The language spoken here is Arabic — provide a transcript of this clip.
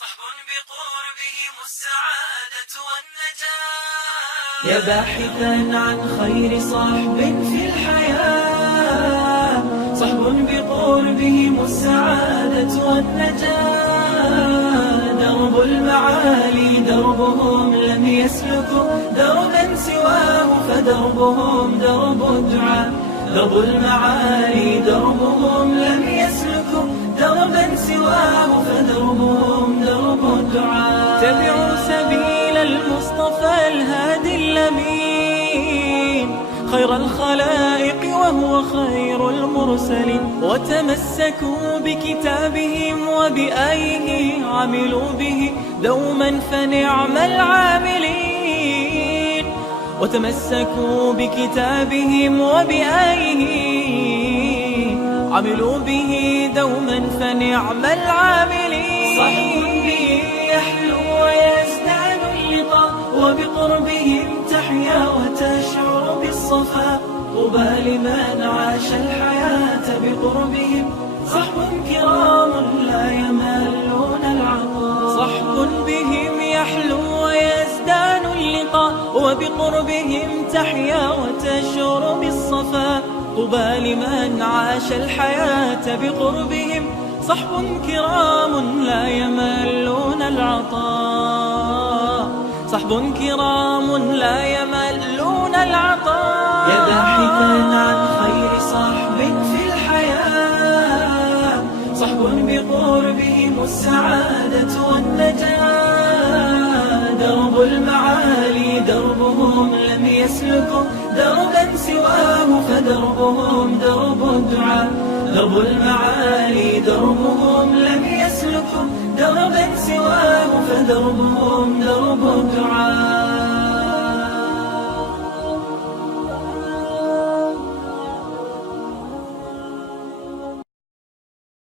صحب بقربهم السعادة والنجاة. يا باحثا عن خير صحب في الحياة، صحب بقربهم السعادة والنجاة. درب المعالي دربهم لم يسلكوا دربا سواه فدربهم درب الدعاء. درب المعالي دربهم لم يسلكوا دربا سواه فدربهم درب الدعاء. تبعوا سبيل المصطفى الهادي الأمين خير الخلائق وهو خير المرسلين، وتمسكوا بكتابهم وبآيه عملوا به دوما فنعم العاملين. وتمسكوا بكتابهم وبآيه عملوا به دوما فنعم العاملين. صحب به يحلو ويزداد اللقاء، وبقربهم تحيا وتشعر بالصفاء. طوبى لمن عاش الحياة بقربهم، صحب كرام لا يملون العطاء. صحب بهم يحلو ويزداد اللقاء، وبقربهم تحيا وتشعر بالصفاء. طوبى لمن عاش الحياة بقربهم، صحب كرام لا يملون العطاء. صحب كرام لا يملون العطاء. يا باحثا عن خير صحب في الحياة، صحب بقربهم السعادة والنجاة. درب المعالي دربهم لم يسلكوا دربا سواه فدربهم درب الدعاء. درب المعالي دربهم لم يسلكوا دربا سواه فدربهم درب الدعاء.